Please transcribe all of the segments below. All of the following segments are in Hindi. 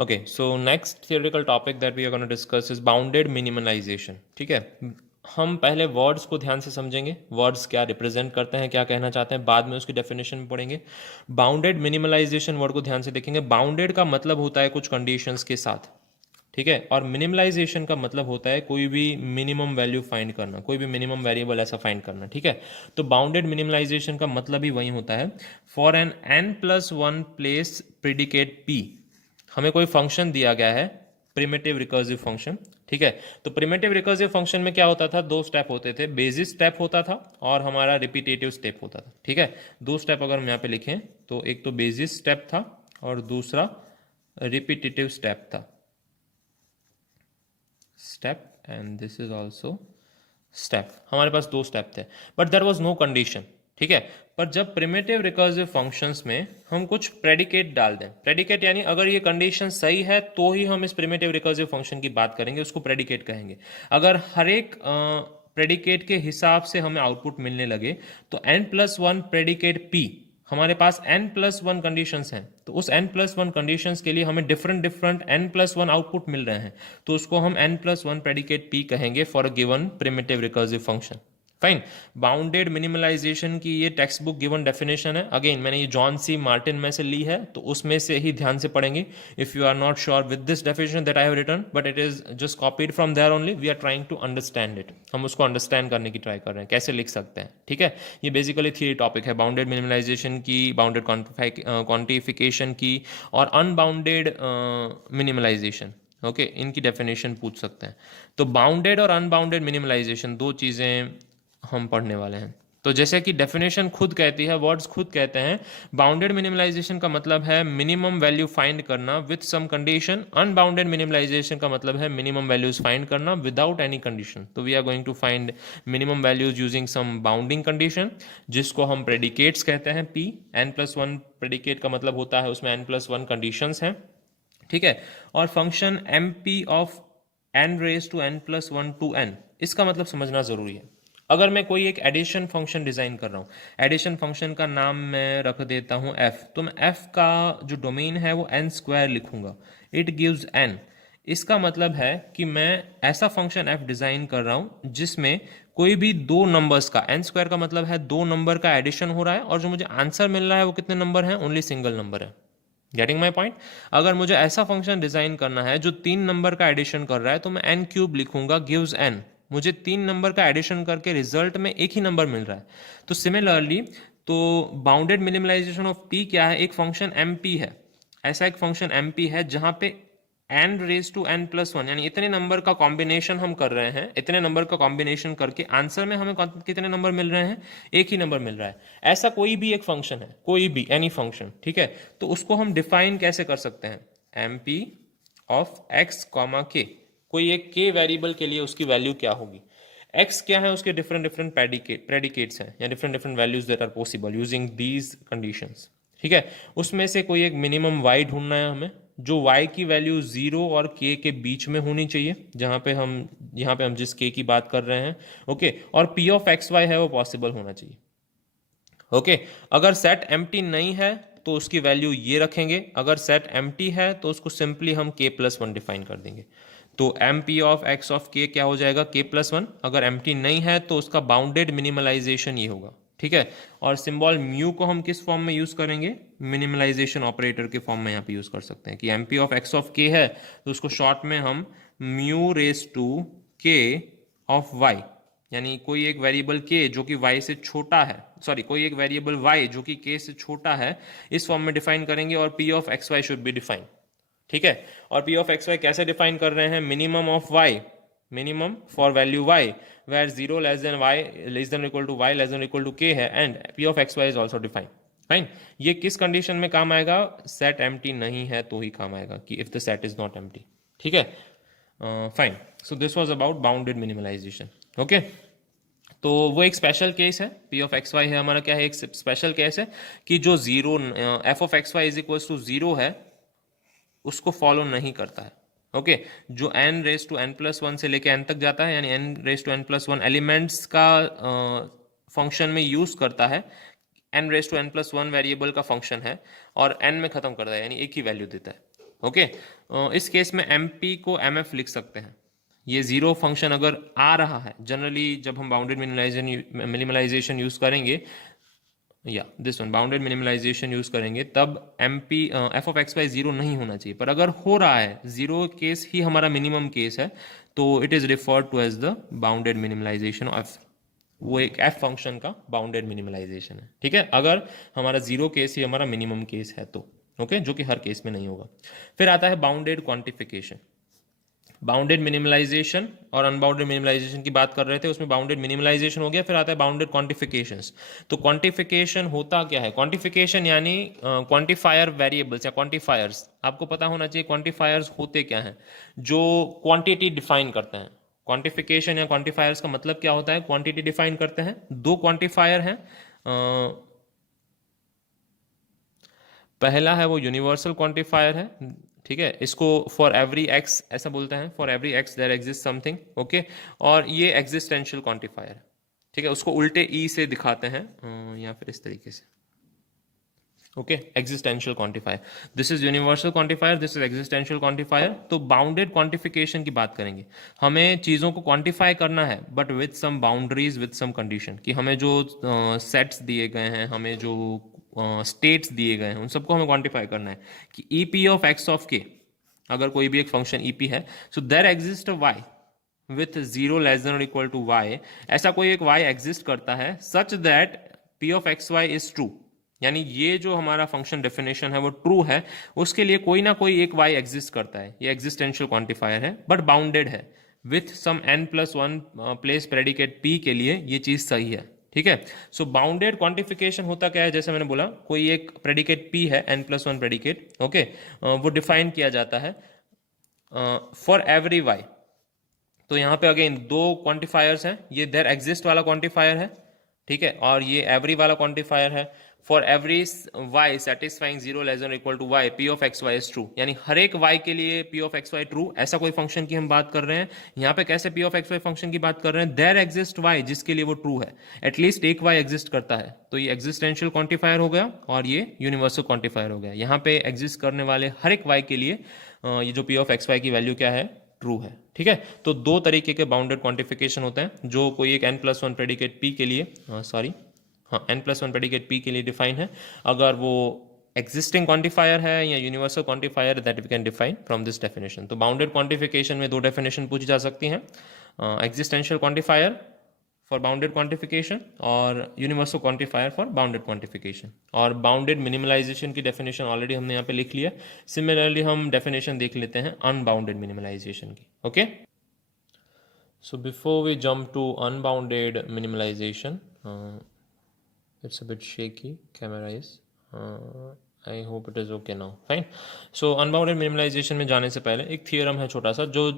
Okay, so next theoretical topic that we are gonna discuss is bounded minimalization. ठीक है, हम पहले वर्ड्स को ध्यान से समझेंगे, वर्ड्स क्या रिप्रेजेंट करते हैं, क्या कहना चाहते हैं, बाद में उसकी डेफिनेशन में पढ़ेंगे। बाउंडेड मिनिमलाइजेशन वर्ड को ध्यान से देखेंगे। बाउंडेड का मतलब होता है कुछ कंडीशंस के साथ, ठीक है, और मिनिमलाइजेशन का मतलब होता है कोई भी मिनिमम वैल्यू फाइंड करना, कोई भी मिनिमम वेरिएबल ऐसा फाइंड करना। ठीक है, तो बाउंडेड मिनिमलाइजेशन का मतलब ही वही होता है। For an n+1 place predicate p, हमें कोई फंक्शन दिया गया है, प्रिमिटिव रिकर्सिव फंक्शन। ठीक है, तो प्रिमिटिव रिकर्सिव फंक्शन में क्या होता था, दो स्टेप होते थे, बेसिस स्टेप होता था और हमारा रिपीटेटिव स्टेप होता था। ठीक है, दो स्टेप अगर हम यहाँ पे लिखें तो एक तो बेसिस स्टेप था और दूसरा रिपीटेटिव स्टेप था, step and this is also step. हमारे पास दो स्टेप थे, but there was no condition. ठीक है, पर जब प्रिमिटिव रिकर्सिव फंक्शंस में हम कुछ प्रेडिकेट डाल दें, प्रेडिकेट यानी अगर ये कंडीशन सही है तो ही हम इस प्रिमिटिव रिकर्सिव फंक्शन की बात करेंगे, उसको प्रेडिकेट कहेंगे। अगर हर एक प्रेडिकेट के हिसाब से हमें आउटपुट मिलने लगे तो n+1 प्रेडिकेट p, हमारे पास n+1 कंडीशंस हैं, तो उस n+1 कंडीशंस के लिए हमें डिफरेंट डिफरेंट n+1 आउटपुट मिल रहे हैं, तो उसको हम n+1 प्रेडिकेट p कहेंगे for a given primitive recursive function. Fine, bounded minimalization की ये टेक्स्ट बुक गिवन डेफिनेशन है। अगेन मैंने ये जॉन सी मार्टिन में से ली है, तो उसमें से ही ध्यान से पढ़ेंगे। If you are not sure with this definition that I have written, but it is just copied from there only, we are trying to understand it. हम उसको अंडरस्टैंड करने की ट्राई कर रहे हैं, कैसे लिख सकते हैं। ठीक है, ये बेसिकली थियरी टॉपिक है, बाउंडेड मिनिमलाइजेशन की, बाउंडेड क्वांटिफिकेशन की और अनबाउंडेड मिनिमलाइजेशन। ओके, इनकी डेफिनेशन पूछ सकते हैं। तो बाउंडेड और अनबाउंडेड मिनिमलाइजेशन दो चीज़ें हम पढ़ने वाले हैं। तो जैसे कि डेफिनेशन खुद कहती है, वर्ड्स खुद कहते हैं, बाउंडेड मिनिमलाइजेशन का मतलब है मिनिमम वैल्यू फाइंड करना with some condition, unbounded minimalization का मतलब है मिनिमम वैल्यूज फाइंड करना विदाउट एनी कंडीशन। तो we are going to find minimum values using some bounding condition, जिसको हम प्रेडिकेट्स कहते हैं। p n+1 प्रेडिकेट का मतलब होता है उसमें n+1 कंडीशंस हैं। ठीक है, और function mp of n⁻n+1 to n, इसका मतलब समझना जरूरी है। अगर मैं कोई एक एडिशन फंक्शन डिजाइन कर रहा हूँ, एडिशन फंक्शन का नाम मैं रख देता हूँ f, तो मैं f का जो डोमेन है वो n² लिखूंगा, इट गिव्स n। इसका मतलब है कि मैं ऐसा फंक्शन f डिजाइन कर रहा हूँ जिसमें कोई भी दो नंबर्स का, n² का मतलब है दो नंबर का एडिशन हो रहा है, और जो मुझे आंसर मिल रहा है वो कितने नंबर है, ओनली सिंगल नंबर है। Getting my point. अगर मुझे ऐसा फंक्शन डिजाइन करना है जो 3 नंबर का एडिशन कर रहा है, तो मैं n³ लिखूंगा, गिव्स n। मुझे 3 नंबर का एडिशन करके रिजल्ट में एक ही नंबर मिल रहा है। तो सिमिलरली, तो बाउंडेड मिनिमलाइजेशन ऑफ p क्या है, एक फंक्शन mp है, ऐसा एक फंक्शन mp है जहां पे n⁻n+1 यानी इतने नंबर का कॉम्बिनेशन हम कर रहे हैं, इतने नंबर का कॉम्बिनेशन करके आंसर में हमें कितने नंबर मिल रहे हैं, एक ही नंबर मिल रहा है। ऐसा कोई भी एक फंक्शन है, कोई भी एनी फंक्शन। ठीक है, तो उसको हम डिफाइन कैसे कर सकते हैं, mp ऑफ x, k, कोई एक k वेरिएबल के लिए उसकी वैल्यू क्या होगी, x क्या है, उसके डिफरेंट डिफरेंट प्रेडिकेट्स हैं या different different values that are possible using these conditions. ठीक है, उसमें से कोई एक मिनिमम y ढूंढना है हमें, जो y की वैल्यू 0 और k के बीच में होनी चाहिए, जहां पे हम यहाँ पे हम जिस k की बात कर रहे हैं। ओके, और p ऑफ एक्स वाई है वो पॉसिबल होना चाहिए। ओके, अगर सेट एम्प्टी नहीं है तो उसकी वैल्यू ये रखेंगे, अगर सेट एम्प्टी है तो उसको सिंपली हम k+1 डिफाइन कर देंगे। तो mp of x of k क्या हो जाएगा, k+1। अगर एम्प्टी नहीं है तो उसका बाउंडेड मिनिमलाइजेशन ये होगा। ठीक है, और सिंबल म्यू को हम किस फॉर्म में यूज करेंगे, मिनिमलाइजेशन ऑपरेटर के फॉर्म में यहाँ पे यूज कर सकते हैं कि mp of x of k है तो उसको शॉर्ट में हम μ⁻k ऑफ y, यानी कोई एक वेरिएबल k जो कि y से छोटा है, सॉरी कोई एक वेरिएबल y जो कि k से छोटा है, इस फॉर्म में डिफाइन करेंगे, और p of x y should be define. ठीक है, और p ऑफ एक्स वाई कैसे डिफाइन कर रहे हैं, minimum of y, minimum for value y where 0 less than y less than equal to y less than equal to k है, and p of x y is also define. Fine, ये किस कंडीशन में काम आएगा, सेट एम्प्टी नहीं है तो ही काम आएगा, कि if the set is not empty. ठीक है, fine, so this was about bounded minimalization. Okay, तो वो एक स्पेशल केस है, p ऑफ एक्स वाई है हमारा, क्या है, एक स्पेशल केस है कि जो zero f of x y is equal to 0 है उसको फॉलो नहीं करता है। ओके, जो n⁻n+1 से लेके n तक जाता है, यानी n⁻n+1 एलिमेंट्स का फंक्शन में यूज करता है, n⁻n+1 वेरिएबल का फंक्शन है और n में खत्म करता है, यानी एक ही वैल्यू देता है। ओके, इस केस में MP को MF लिख सकते हैं। ये जीरो फंक्शन अगर आ रहा है, जनरली जब हम बाउंडेड मिनिमलाइजेशन यूज करेंगे, या this one bounded minimalization use करेंगे, तब f of x y zero नहीं होना चाहिए। पर अगर हो रहा है, जीरो केस ही हमारा मिनिमम केस है, तो it is referred to as the bounded minimalization of, वो एक f फंक्शन का बाउंडेड मिनिमलाइजेशन है। ठीक है, अगर हमारा जीरो केस ही हमारा मिनिमम केस है तो ओके, जो कि हर केस में नहीं होगा। फिर आता है बाउंडेड क्वांटिफिकेशन। बाउंडेड मिनिमलाइजेशन और अनबाउंडेड मिनिमलाइजेशन की बात कर रहे थे, उसमें बाउंडेड मिनिमलाइजेशन हो गया, फिर आता है बाउंडेड क्वांटिफिकेशंस। तो क्वांटिफिकेशन होता क्या है? क्वांटिफिकेशन यानी क्वांटिफायर वेरिएबल्स या क्वांटिफायर्स। आपको पता होना चाहिए क्वांटिफायर्स होते क्या हैं, जो क्वांटिटी डिफाइन करते हैं। क्वांटिफिकेशन या क्वांटिफायर्स का मतलब क्या होता है? क्वांटिटी डिफाइन करते हैं। दो क्वांटिफायर हैं, पहला है वो यूनिवर्सल क्वांटिफायर है, ठीक है, इसको फॉर एवरी एक्स ऐसा बोलते हैं, for every x there exist something, okay. और ये एग्जिस्टेंशियल क्वांटिफायर है, ठीक है, उसको उल्टे ई से दिखाते हैं या फिर इस तरीके से, okay, existential quantifier. This is universal quantifier, this is existential quantifier. तो बाउंडेड क्वांटिफिकेशन की बात करेंगे, हमें चीज़ों को क्वांटिफाई करना है but with some boundaries, with some condition, कि हमें जो सेट्स दिए गए हैं, हमें जो स्टेट्स दिए गए हैं, उन सबको हमें क्वांटिफाई करना है। कि E P of x of K, अगर कोई भी एक फंक्शन ई पी है, so there exist a y with zero less than और इक्वल टू वाई, ऐसा कोई एक वाई एग्जिस्ट करता है such that P of x y is true, यानी ये जो हमारा फंक्शन डेफिनेशन है वो ट्रू है, उसके लिए कोई ना कोई एक वाई एग्जिस्ट करता है, ये एग्जिस्टेंशियल क्वांटिफायर है, बट बाउंडेड है with some n+1 place predicate p के लिए ये चीज सही है। ठीक है, सो बाउंडेड क्वांटिफिकेशन होता क्या है? जैसे मैंने बोला, कोई एक प्रेडिकेट p है, n+1 प्रेडिकेट, ओके, वो डिफाइन किया जाता है फॉर एवरी y। तो यहाँ पे अगेन दो क्वांटिफायर्स हैं, ये देयर एग्जिस्ट वाला क्वांटिफायर है, ठीक है, और ये एवरी वाला क्वांटिफायर है। For every y satisfying zero less than equal to y p of x y is true, यानी हर एक y के लिए p of x y true, ऐसा कोई फंक्शन की हम बात कर रहे हैं। यहाँ पे कैसे p of x y function की बात कर रहे हैं? देयर एग्जिस्ट y, जिसके लिए वो ट्रू है, एटलीस्ट एक y एग्जिस्ट करता है, तो ये एग्जिस्टेंशियल क्वांटिफायर हो गया और ये यूनिवर्सल क्वांटिफायर हो गया। यहाँ पे एग्जिस्ट करने वाले हर एक y के लिए ये जो p ऑफ एक्स वाई की वैल्यू क्या है? ट्रू है। ठीक है, तो दो तरीके के बाउंडेड क्वांटिफिकेशन होते हैं, जो कोई एक n+1 प्रेडिकेट p के लिए n+1 प्रेडिकेट p के लिए डिफाइन है। अगर वो एग्जिस्टिंग क्वांटिफायर है या universal quantifier, that we can define from this definition. तो बाउंडेड क्वांटिफिकेशन में दो डेफिनेशन पूछी जा सकती हैं, existential quantifier for bounded quantification और universal quantifier for bounded quantification. और बाउंडेड मिनिमलाइजेशन की डेफिनेशन ऑलरेडी हमने यहाँ पे लिख लिया। सिमिलरली हम डेफिनेशन देख लेते हैं अनबाउंडेड मिनिमलाइजेशन की, okay. So before we jump to unbounded minimalization, it's a bit shaky, camera is I hope it is okay now, fine. So unbounded minimalization में जाने से पहले एक थियरम है छोटा सा, जो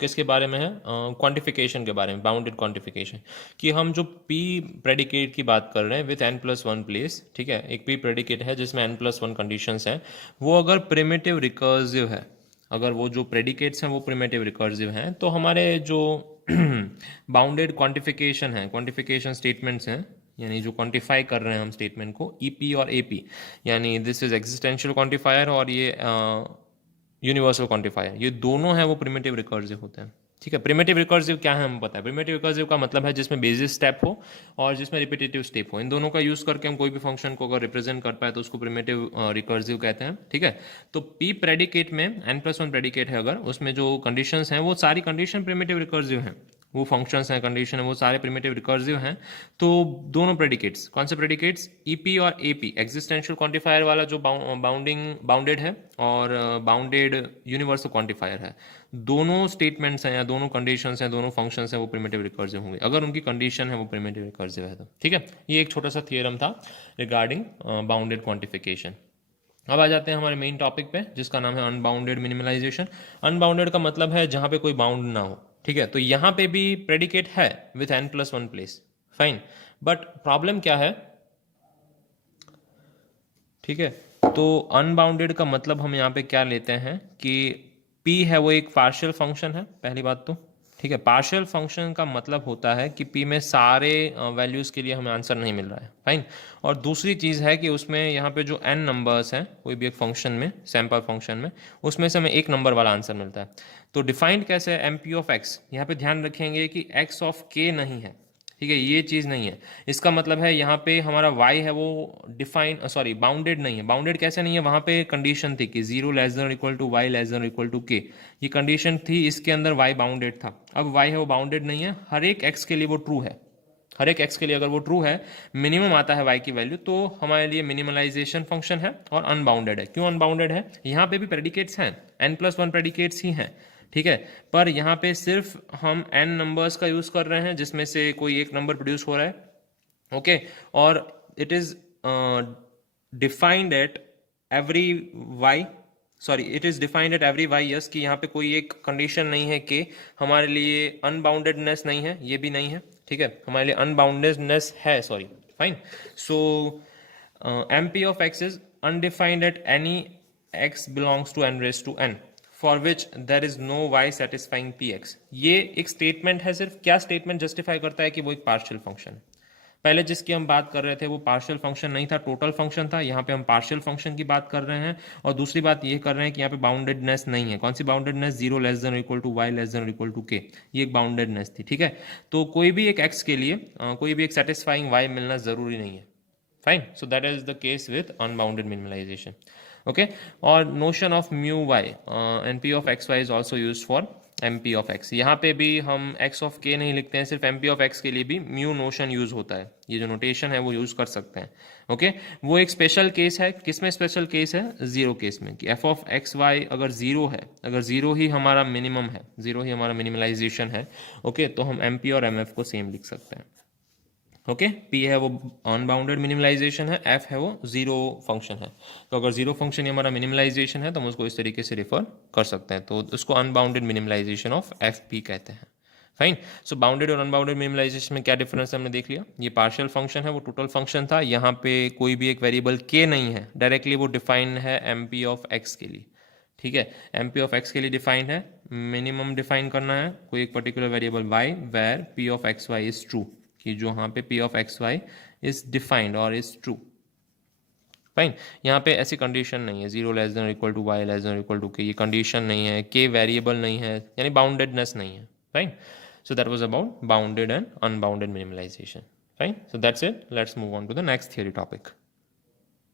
किसके बारे में है? क्वांटिफिकेशन के बारे में, बाउंडेड क्वांटिफिकेशन। कि हम जो p प्रेडिकेट की बात कर रहे हैं विथ n+1 प्लेस, ठीक है, एक p प्रेडिकेट है जिसमें n+1 कंडीशंस हैं, वो अगर प्रिमिटिव रिकर्सिव है, अगर वो जो प्रेडिकेट्स हैं वो प्रिमिटिव रिकर्सिव हैं, तो हमारे जो बाउंडेड क्वांटिफिकेशन है, क्वांटिफिकेशन स्टेटमेंट्स हैं, यानी जो क्वांटिफाई कर रहे हैं हम स्टेटमेंट को, EP और AP, यानी दिस इज एग्जिस्टेंशियल क्वांटिफायर और ये यूनिवर्सल क्वांटिफायर, ये दोनों हैं वो प्रिमिटिव रिकर्सिव होते हैं। ठीक है, प्रिमिटिव रिकर्सिव क्या है हमें पता है। प्रिमिटिव रिकर्सिव का मतलब है जिसमें बेसिस स्टेप हो और जिसमें रिपीटेटिव स्टेप हो, इन दोनों का यूज करके हम कोई भी फंक्शन को अगर रिप्रेजेंट कर पाए तो उसको प्रिमिटिव रिकर्सिव कहते हैं। ठीक है, तो P प्रेडिकेट में n+1 प्रेडिकेट है, अगर उसमें जो कंडीशंस हैं वो सारी कंडीशन प्रिमिटिव रिकर्सिव हैं, वो फंक्शंस हैं, कंडीशन है, वो सारे प्रिमिटिव रिकर्सिव हैं। तो दोनों प्रेडिकेट्स, कौन से प्रेडिकेट्स? EP और AP, एग्जिस्टेंशियल क्वांटिफायर वाला जो बाउंडेड है और बाउंडेड यूनिवर्सल क्वांटिफायर है, दोनों स्टेटमेंट्स हैं या दोनों कंडीशंस हैं, दोनों फंक्शंस हैं, वो प्रिमिटिव रिकर्सिव होंगे अगर उनकी कंडीशन है वो प्रिमिटिव रिकर्सिव है तो। ठीक है, ये एक छोटा सा थियरम था रिगार्डिंग बाउंडेड क्वांटिफिकेशन। अब आ जाते हैं हमारे मेन टॉपिक पे, जिसका नाम है अनबाउंडेड मिनिमलाइजेशन। अनबाउंडेड का मतलब है जहां पे कोई बाउंड ना हो। ठीक है, तो यहां पे भी प्रेडिकेट है with n+1 place, fine, but problem क्या है? ठीक है, तो अनबाउंडेड का मतलब हम यहाँ पे क्या लेते हैं कि P है वो एक पार्शियल फंक्शन है, पहली बात तो, ठीक है, पार्शियल फंक्शन का मतलब होता है कि पी में सारे वैल्यूज़ के लिए हमें आंसर नहीं मिल रहा है, फाइन। और दूसरी चीज़ है कि उसमें यहाँ पे जो n नंबर्स हैं कोई भी एक फंक्शन में, सैम्पल फंक्शन में, उसमें से हमें एक नंबर वाला आंसर मिलता है। तो डिफाइंड कैसे है, एम पी ऑफ एक्स, यहाँ पे ध्यान रखेंगे कि एक्स ऑफ के नहीं है, ठीक है, ये चीज़ नहीं है। इसका मतलब है यहाँ पे हमारा y है वो डिफाइन सॉरी बाउंडेड नहीं है। बाउंडेड कैसे नहीं है, वहाँ पे कंडीशन थी कि 0 less than equal to y less than equal to k, ये कंडीशन थी, इसके अंदर y बाउंडेड था। अब y है वो बाउंडेड नहीं है, हर एक x के लिए वो ट्रू है। हर एक x के लिए अगर वो ट्रू है, मिनिमम आता है y की वैल्यू, तो हमारे लिए मिनिमलाइजेशन फंक्शन है और अनबाउंडेड है। क्यों अनबाउंडेड है, यहाँ पे भी प्रेडिकेट्स हैं, n+1 प्रेडिकेट्स ही हैं, ठीक है, पर यहाँ पे सिर्फ हम n नंबर्स का यूज कर रहे हैं जिसमें से कोई एक नंबर प्रोड्यूस हो रहा है, ओके, और it is defined at every y, sorry it is defined at every y, yes, कि यहाँ पे कोई एक कंडीशन नहीं है कि हमारे लिए अनबाउंडेडनेस नहीं है, ये भी नहीं है, ठीक है, हमारे लिए अनबाउंडेडनेस है, sorry, fine. So M P of x is undefined at any x belongs to n raise to n for which there is no y satisfying P x. ये एक स्टेटमेंट है, सिर्फ क्या स्टेटमेंट जस्टिफाई करता है कि वो एक पार्शियल फंक्शन है। पहले जिसकी हम बात कर रहे थे वो पार्शियल फंक्शन नहीं था, टोटल फंक्शन था, यहाँ पे हम पार्शियल फंक्शन की बात कर रहे हैं। और दूसरी बात ये कर रहे हैं कि यहाँ पे बाउंडेडनेस नहीं है। कौन सी boundedness, 0 less than equal to y less than equal to k, ये एक बाउंडेडनेस थी, ठीक है। तो कोई भी एक x के लिए कोई भी एक सेटिस्फाइंग y मिलना जरूरी नहीं है, fine. So that is the case with unbounded minimalization, okay. और notion of mu y and p of x y is also use for m P of x. यहाँ पे भी हम एक्स ऑफ के नहीं लिखते हैं, सिर्फ एम पी ऑफ एक्स के लिए भी म्यू नोशन यूज होता है। ये जो नोटेशन है वो यूज कर सकते हैं, ओके। वो एक स्पेशल केस है, किसमें स्पेशल केस है, जीरो केस में, कि एफ ऑफ एक्स वाई अगर जीरो है, अगर जीरो ही हमारा मिनिमम है, जीरो ही हमारा मिनिमलाइजेशन है, ओके, तो हम एम पी और एम एफ को सेम लिख सकते हैं, ओके। पी है वो अनबाउंडेड मिनिमलाइजेशन है, एफ है वो जीरो फंक्शन है। तो अगर जीरो फंक्शन ही हमारा मिनिमलाइजेशन है तो हम उसको इस तरीके से रिफर कर सकते हैं, तो उसको अनबाउंडेड मिनिमलाइजेशन ऑफ एफ पी कहते हैं, फाइन। सो बाउंडेड और अनबाउंडेड मिनिमलाइजेशन में क्या डिफरेंस है हमने देख लिया। ये पार्शियल फंक्शन है, वो टोटल फंक्शन था, यहाँ पे कोई भी एक वेरिएबल के नहीं है, डायरेक्टली वो डिफाइन है एम पी ऑफ एक्स के लिए, ठीक है, एम पी ऑफ एक्स के लिए डिफाइंड है। मिनिमम डिफाइन करना है कोई एक particular variable y where P of x y is true, कि जो यहाँ पे P of x y is defined और इज ट्रू, फाइन। यहाँ पे ऐसी कंडीशन नहीं है 0 less than equal to y less than equal to K, ये कंडीशन नहीं है, के वेरिएबल नहीं है, यानी बाउंडेडनेस नहीं है, fine. So that was about bounded and unbounded minimalization, fine. So that's it, let's move on to the next theory topic.